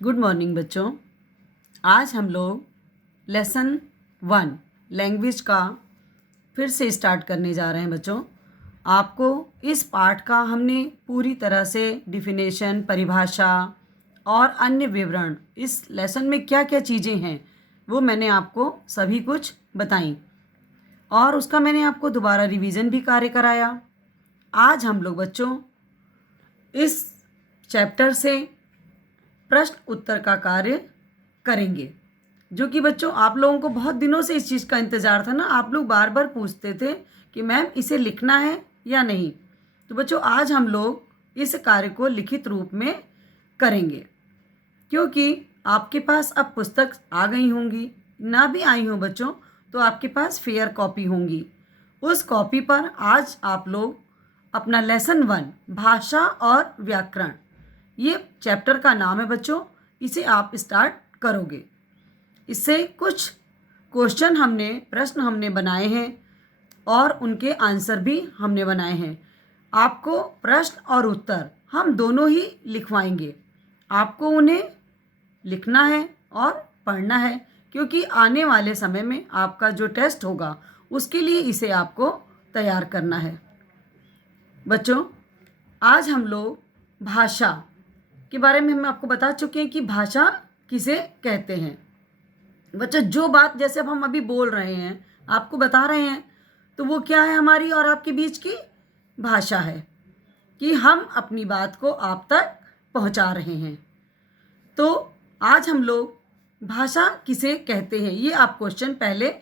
Good morning बच्चों। आज हम लोग लेसन 1 लैंग्वेज का फिर से स्टार्ट करने जा रहे हैं बच्चों। आपको इस पाठ का हमने पूरी तरह से डिफिनेशन, परिभाषा और अन्य विवरण, इस लेसन में क्या क्या चीज़ें हैं वो मैंने आपको सभी कुछ बताई और उसका मैंने आपको दोबारा रिवीजन भी कार्य कराया। आज हम लोग बच्चों इस चैप्टर से प्रश्न उत्तर का कार्य करेंगे, जो कि बच्चों आप लोगों को बहुत दिनों से इस चीज़ का इंतज़ार था ना। आप लोग बार बार पूछते थे कि मैम इसे लिखना है या नहीं। तो बच्चों आज हम लोग इस कार्य को लिखित रूप में करेंगे, क्योंकि आपके पास अब पुस्तक आ गई होंगी, ना भी आई हो बच्चों तो आपके पास फेयर कॉपी होंगी। उस कॉपी पर आज आप लोग अपना लेसन 1 भाषा और व्याकरण, ये चैप्टर का नाम है बच्चों, इसे आप स्टार्ट करोगे। इससे कुछ प्रश्न हमने बनाए हैं और उनके आंसर भी हमने बनाए हैं। आपको प्रश्न और उत्तर हम दोनों ही लिखवाएंगे। आपको उन्हें लिखना है और पढ़ना है, क्योंकि आने वाले समय में आपका जो टेस्ट होगा उसके लिए इसे आपको तैयार करना है। बच्चों आज हम लोग भाषा के बारे में हम आपको बता चुके हैं कि भाषा किसे कहते हैं। बच्चों जो बात जैसे अब हम अभी बोल रहे हैं, आपको बता रहे हैं, तो वो क्या है, हमारी और आपके बीच की भाषा है कि हम अपनी बात को आप तक पहुंचा रहे हैं। तो आज हम लोग भाषा किसे कहते हैं, ये आप क्वेश्चन पहले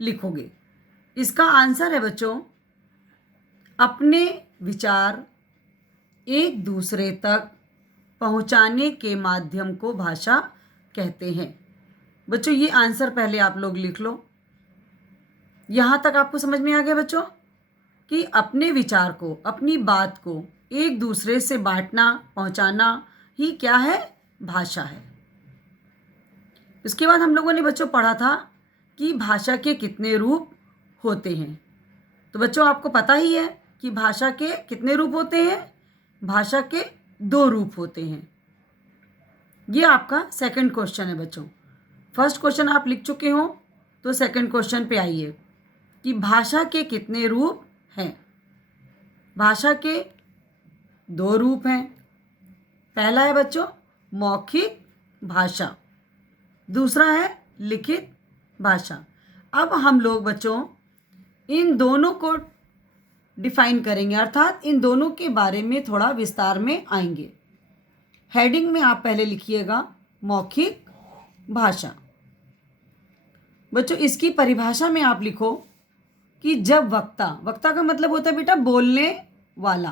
लिखोगे। इसका आंसर है बच्चों, अपने विचार एक दूसरे तक पहुंचाने के माध्यम को भाषा कहते हैं। बच्चों ये आंसर पहले आप लोग लिख लो। यहाँ तक आपको समझ में आ गया बच्चों कि अपने विचार को, अपनी बात को एक दूसरे से बांटना, पहुंचाना ही क्या है, भाषा है। उसके बाद हम लोगों ने बच्चों पढ़ा था कि भाषा के कितने रूप होते हैं। तो बच्चों आपको पता ही है कि भाषा के कितने रूप होते हैं। भाषा के 2 रूप होते हैं। ये आपका सेकंड क्वेश्चन है बच्चों। फर्स्ट क्वेश्चन आप लिख चुके हो, तो सेकंड क्वेश्चन पे आइए कि भाषा के कितने रूप हैं। भाषा के 2 रूप हैं। पहला है बच्चों मौखिक भाषा, दूसरा है लिखित भाषा। अब हम लोग बच्चों इन दोनों को डिफाइन करेंगे, अर्थात इन दोनों के बारे में थोड़ा विस्तार में आएंगे। हेडिंग में आप पहले लिखिएगा मौखिक भाषा। बच्चों इसकी परिभाषा में आप लिखो कि जब वक्ता, वक्ता का मतलब होता है बेटा बोलने वाला,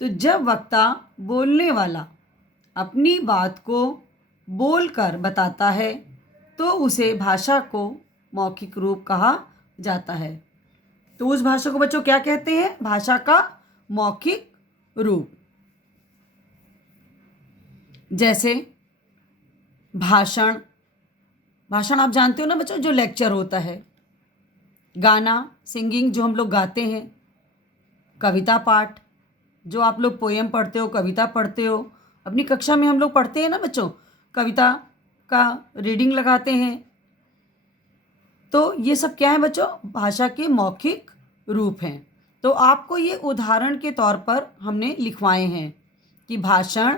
तो जब वक्ता, बोलने वाला अपनी बात को बोलकर बताता है तो उसे भाषा को मौखिक रूप कहा जाता है। तो उस भाषा को बच्चों क्या कहते हैं, भाषा का मौखिक रूप। जैसे भाषण, भाषण आप जानते हो ना बच्चों, जो लेक्चर होता है। गाना, सिंगिंग, जो हम लोग गाते हैं। कविता पाठ, जो आप लोग पोएम पढ़ते हो, कविता पढ़ते हो, अपनी कक्षा में हम लोग पढ़ते हैं ना बच्चों, कविता का रीडिंग लगाते हैं। तो ये सब क्या है बच्चों, भाषा के मौखिक रूप हैं। तो आपको ये उदाहरण के तौर पर हमने लिखवाए हैं कि भाषण,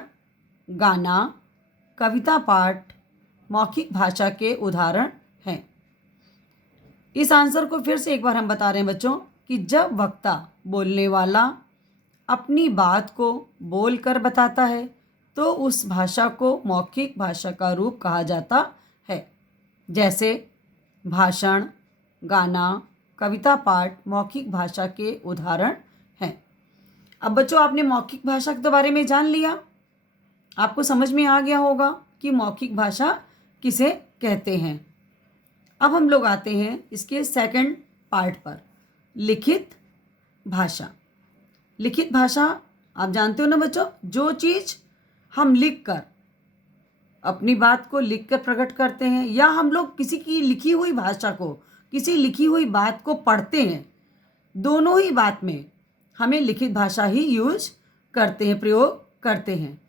गाना, कविता पाठ मौखिक भाषा के उदाहरण हैं। इस आंसर को फिर से एक बार हम बता रहे हैं बच्चों कि जब वक्ता, बोलने वाला अपनी बात को बोलकर बताता है तो उस भाषा को मौखिक भाषा का रूप कहा जाता है। जैसे भाषण, गाना, कविता पाठ मौखिक भाषा के उदाहरण हैं। अब बच्चों आपने मौखिक भाषा के बारे में जान लिया, आपको समझ में आ गया होगा कि मौखिक भाषा किसे कहते हैं। अब हम लोग आते हैं इसके सेकंड पार्ट पर, लिखित भाषा। लिखित भाषा आप जानते हो ना बच्चों, जो चीज़ हम लिखकर, अपनी बात को लिखकर प्रकट करते हैं, या हम लोग किसी की लिखी हुई भाषा को, किसी लिखी हुई बात को पढ़ते हैं, दोनों ही बात में हमें लिखित भाषा ही यूज करते हैं, प्रयोग करते हैं।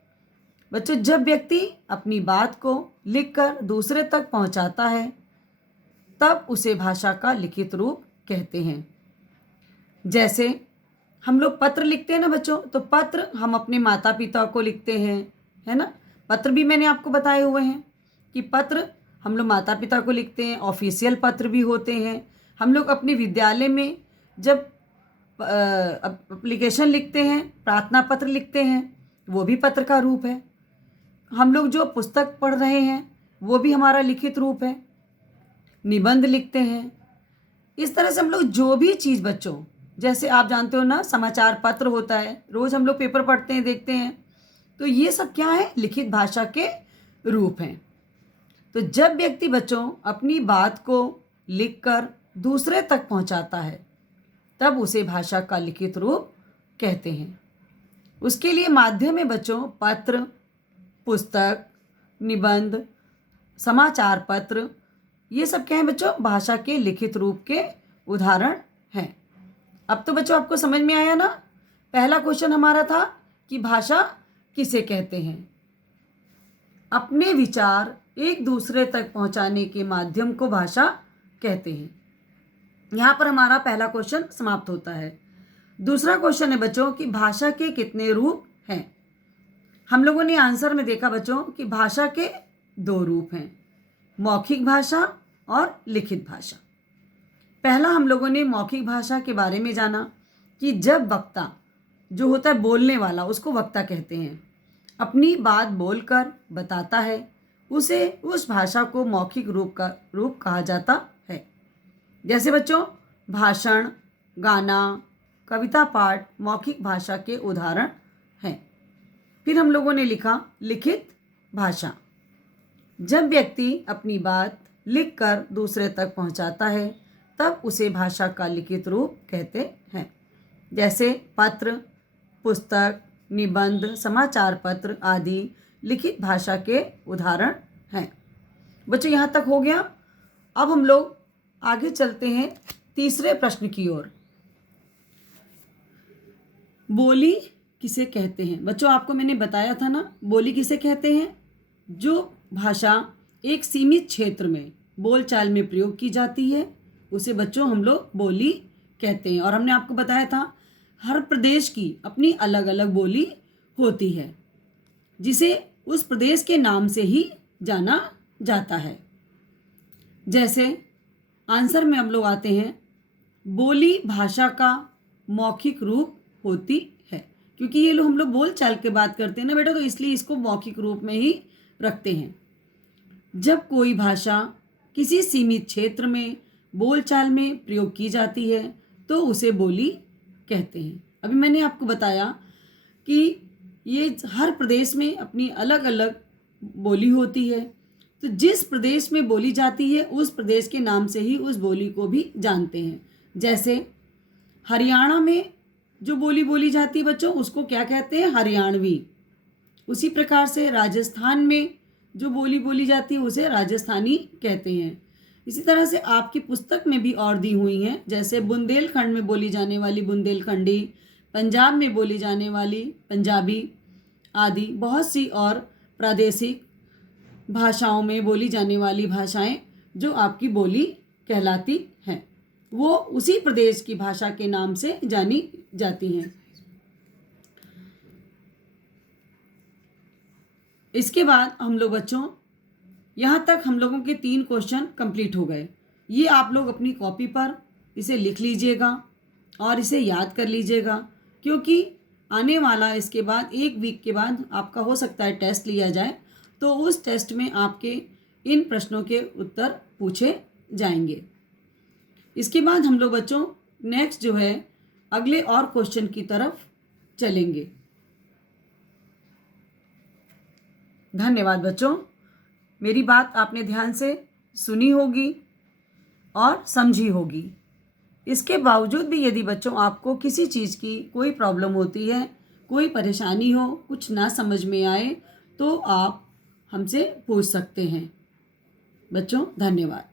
बच्चों, जब व्यक्ति अपनी बात को लिखकर दूसरे तक पहुंचाता है तब उसे भाषा का लिखित रूप कहते हैं। जैसे हम लोग पत्र लिखते हैं ना बच्चों, तो पत्र हम अपने माता पिता को लिखते हैं, है ना। पत्र भी मैंने आपको बताए हुए हैं कि पत्र हम लोग माता पिता को लिखते हैं, ऑफिशियल पत्र भी होते हैं। हम लोग अपने विद्यालय में जब एप्लीकेशन लिखते हैं, प्रार्थना पत्र लिखते हैं, वो भी पत्र का रूप है। हम लोग जो पुस्तक पढ़ रहे हैं वो भी हमारा लिखित रूप है। निबंध लिखते हैं। इस तरह से हम लोग जो भी चीज़ बच्चों, जैसे आप जानते हो ना, समाचार पत्र होता है, रोज़ हम लोग पेपर पढ़ते हैं, देखते हैं, तो ये सब क्या है, लिखित भाषा के रूप हैं। तो जब व्यक्ति बच्चों अपनी बात को लिखकर दूसरे तक पहुंचाता है तब उसे भाषा का लिखित रूप कहते हैं। उसके लिए माध्यम है बच्चों पत्र, पुस्तक, निबंध, समाचार पत्र, ये सब क्या है बच्चों, भाषा के लिखित रूप के उदाहरण हैं। अब तो बच्चों आपको समझ में आया ना। पहला क्वेश्चन हमारा था कि भाषा किसे कहते हैं। अपने विचार एक दूसरे तक पहुंचाने के माध्यम को भाषा कहते हैं। यहाँ पर हमारा पहला क्वेश्चन समाप्त होता है। दूसरा क्वेश्चन है बच्चों कि भाषा के कितने रूप हैं। हम लोगों ने आंसर में देखा बच्चों कि भाषा के 2 रूप हैं, मौखिक भाषा और लिखित भाषा। पहला हम लोगों ने मौखिक भाषा के बारे में जाना कि जब वक्ता जो होता है बोलने वाला, उसको वक्ता कहते हैं, अपनी बात बोलकर बताता है, उसे उस भाषा को मौखिक रूप कहा जाता है। जैसे बच्चों भाषण, गाना, कविता पाठ मौखिक भाषा के उदाहरण हैं। फिर हम लोगों ने लिखा लिखित भाषा। जब व्यक्ति अपनी बात लिखकर दूसरे तक पहुंचाता है तब उसे भाषा का लिखित रूप कहते हैं। जैसे पत्र, पुस्तक, निबंध, समाचार पत्र आदि लिखित भाषा के उदाहरण हैं। बच्चों यहाँ तक हो गया। अब हम लोग आगे चलते हैं तीसरे प्रश्न की ओर। बोली किसे कहते हैं। बच्चों आपको मैंने बताया था ना, बोली किसे कहते हैं, जो भाषा एक सीमित क्षेत्र में बोलचाल में प्रयोग की जाती है उसे बच्चों हम लोग बोली कहते हैं। और हमने आपको बताया था हर प्रदेश की अपनी अलग अलग बोली होती है जिसे उस प्रदेश के नाम से ही जाना जाता है। जैसे आंसर में हम लोग आते हैं, बोली भाषा का मौखिक रूप होती है। क्योंकि ये लोग हम लोग बोल चाल के बात करते हैं ना बेटा, तो इसलिए इसको मौखिक रूप में ही रखते हैं। जब कोई भाषा किसी सीमित क्षेत्र में बोलचाल में प्रयोग की जाती है तो उसे बोली कहते हैं। अभी मैंने आपको बताया कि ये हर प्रदेश में अपनी अलग अलग बोली होती है, तो जिस प्रदेश में बोली जाती है उस प्रदेश के नाम से ही उस बोली को भी जानते हैं। जैसे हरियाणा में जो बोली बोली जाती है बच्चों, उसको क्या कहते हैं, हरियाणवी। उसी प्रकार से राजस्थान में जो बोली बोली जाती है उसे राजस्थानी कहते हैं। इसी तरह से आपकी पुस्तक में भी और दी हुई हैं, जैसे बुंदेलखंड में बोली जाने वाली बुंदेलखंडी, पंजाब में बोली जाने वाली पंजाबी आदि बहुत सी और प्रादेशिक भाषाओं में बोली जाने वाली भाषाएं जो आपकी बोली कहलाती हैं, वो उसी प्रदेश की भाषा के नाम से जानी जाती हैं। इसके बाद हम लोग बच्चों यहाँ तक हम लोगों के 3 क्वेश्चन कंप्लीट हो गए। ये आप लोग अपनी कॉपी पर इसे लिख लीजिएगा और इसे याद कर लीजिएगा, क्योंकि आने वाला इसके बाद 1 वीक के बाद आपका हो सकता है टेस्ट लिया जाए, तो उस टेस्ट में आपके इन प्रश्नों के उत्तर पूछे जाएंगे। इसके बाद हम लोग बच्चों नेक्स्ट जो है अगले और क्वेश्चन की तरफ चलेंगे। धन्यवाद बच्चों। मेरी बात आपने ध्यान से सुनी होगी और समझी होगी। इसके बावजूद भी यदि बच्चों आपको किसी चीज़ की कोई प्रॉब्लम होती है, कोई परेशानी हो, कुछ ना समझ में आए, तो आप हमसे पूछ सकते हैं। बच्चों धन्यवाद।